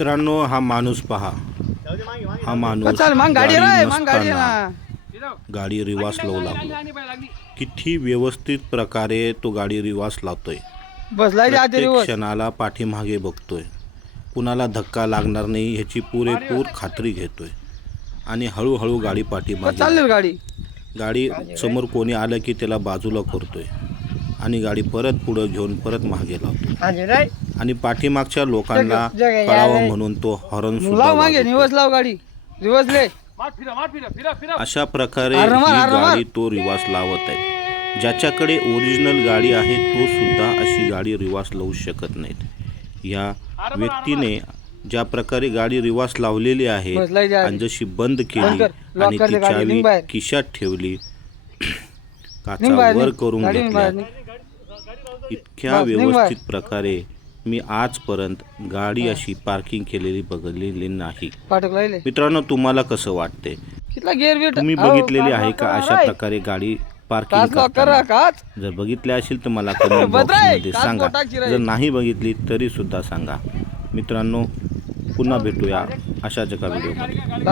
मित्रांनो, हा माणूस पहा. हा माणूस चल मग गाडी रे, मग गाडी नसताना गाडी रिवास लावू लागलो. किती व्यवस्थित प्रकारे तो गाडी रिवास लावतोय. बसलाय प्रत्येक क्षणाला पाठीमागे बघतोय. कुणाला धक्का लागणार नाही ह्याची पुरेपूर खात्री घेतोय आणि हळूहळू गाडी पाठीमागे चालली गाडी. गाडी समोर कोणी आलं की त्याला बाजूला करतोय आणि गाडी परत पुढे घेऊन परत मागे लावतो आणि पाठीमागच्या लोकांना कळावं म्हणून तो हॉर्न सुद्धा वाजवतोय. अशा प्रकारे ही गाडी तो रिवास लावत आहे. ज्याच्याकडे ओरिजिनल गाडी आहे तो सुद्धा अशी गाडी रिवास लावू शकत नाहीत. या व्यक्तीने ज्या प्रकारे गाडी रिवास लावलेली आहे आणि जशी बंद केली आणि ती चावी खिशात ठेवली, काचा वर करून घेतल्या, इतक्या व्यवस्थित प्रकारे मी आजपर्यंत गाडी अशी पार्किंग केलेली बघितलेली नाही. मित्रांनो, तुम्हाला कसं वाटते? तुम्ही बघितलेली आहे का अशा प्रकारे गाडी पार्किंग करताना? जर बघितले असेल तर मला कमेंट बॉक्समध्ये सांगा. जर नाही बघितली तरी सुद्धा सांगा. मित्रांनो, पुन्हा भेटूया अशाच एका व्हिडिओमध्ये.